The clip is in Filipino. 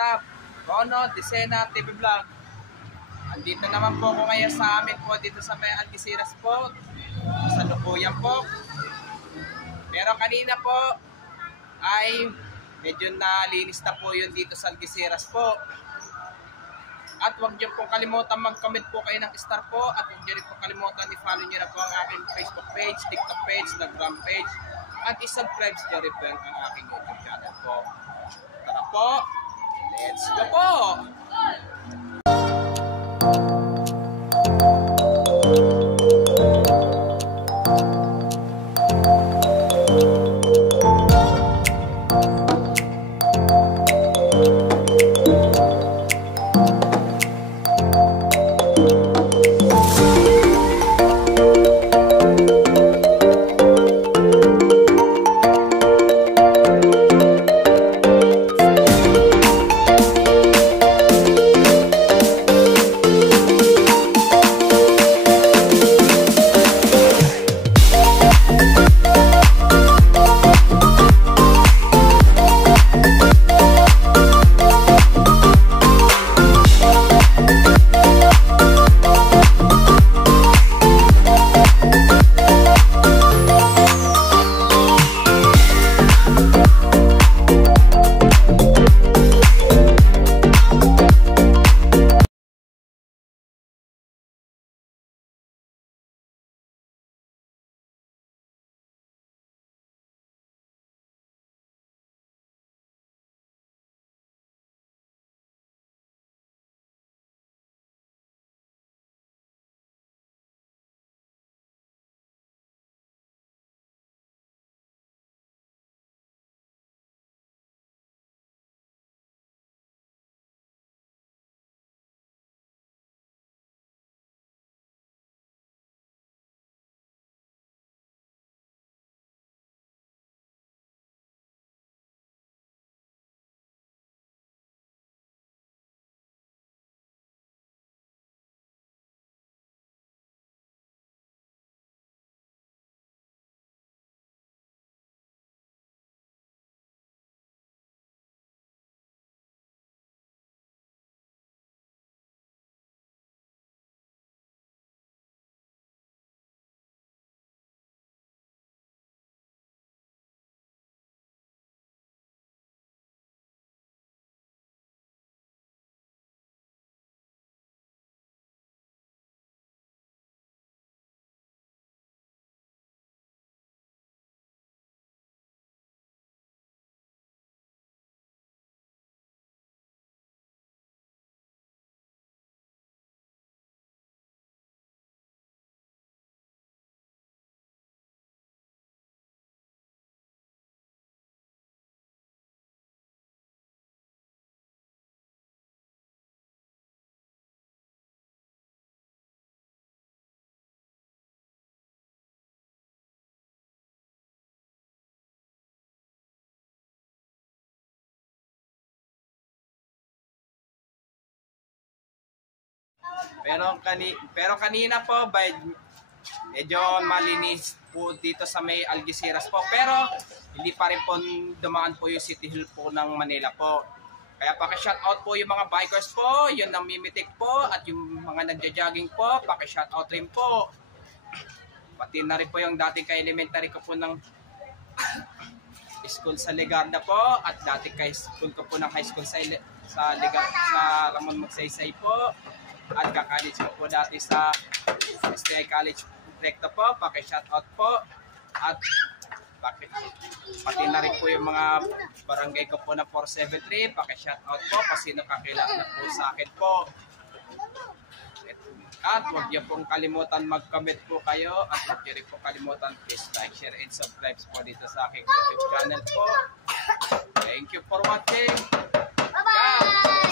staff, Bono, Desena, TV Vlog. Andito naman po ako ngayon sa amin po dito sa may Algeciras po. Sa Lukuyan po. Pero kanina po ay medyo nalinis na po yun dito sa Algeciras po. At huwag niyo pong kalimutan mag-comment po kayo ng star po. At huwag niyo rin po kalimutan i-follow niyo na po ang aking Facebook page, TikTok page, Instagram page. At i-subscribe niyo rin po ang aking YouTube channel po. Tara po, let's go po! Pero kanina po medyo malinis po dito sa may Algeciras po, pero hindi pa rin po dumaan po yung City Hall po ng Manila po. Kaya paki-shoutout po yung mga bikers po, yung namimitik po, at yung mga nagja-jogging po, paki-shoutout rin po. Pati na rin po yung dating ka-elementary ko po ng school sa Legarda po, at dating ka-school ko po ng high school sa Ramon Magsaysay po. At ka-college ko po dati sa STI College Recto po, paki-shoutout po. At pati na rin po yung mga barangay ko po na 473, paki-shoutout po kasi nakakilala po sa akin po. At huwag niyo pong kalimutan mag-comment po kayo, at huwag niyo rin po kalimutan please like, share, and subscribe po dito sa aking YouTube channel po. Thank you for watching. Bye-bye!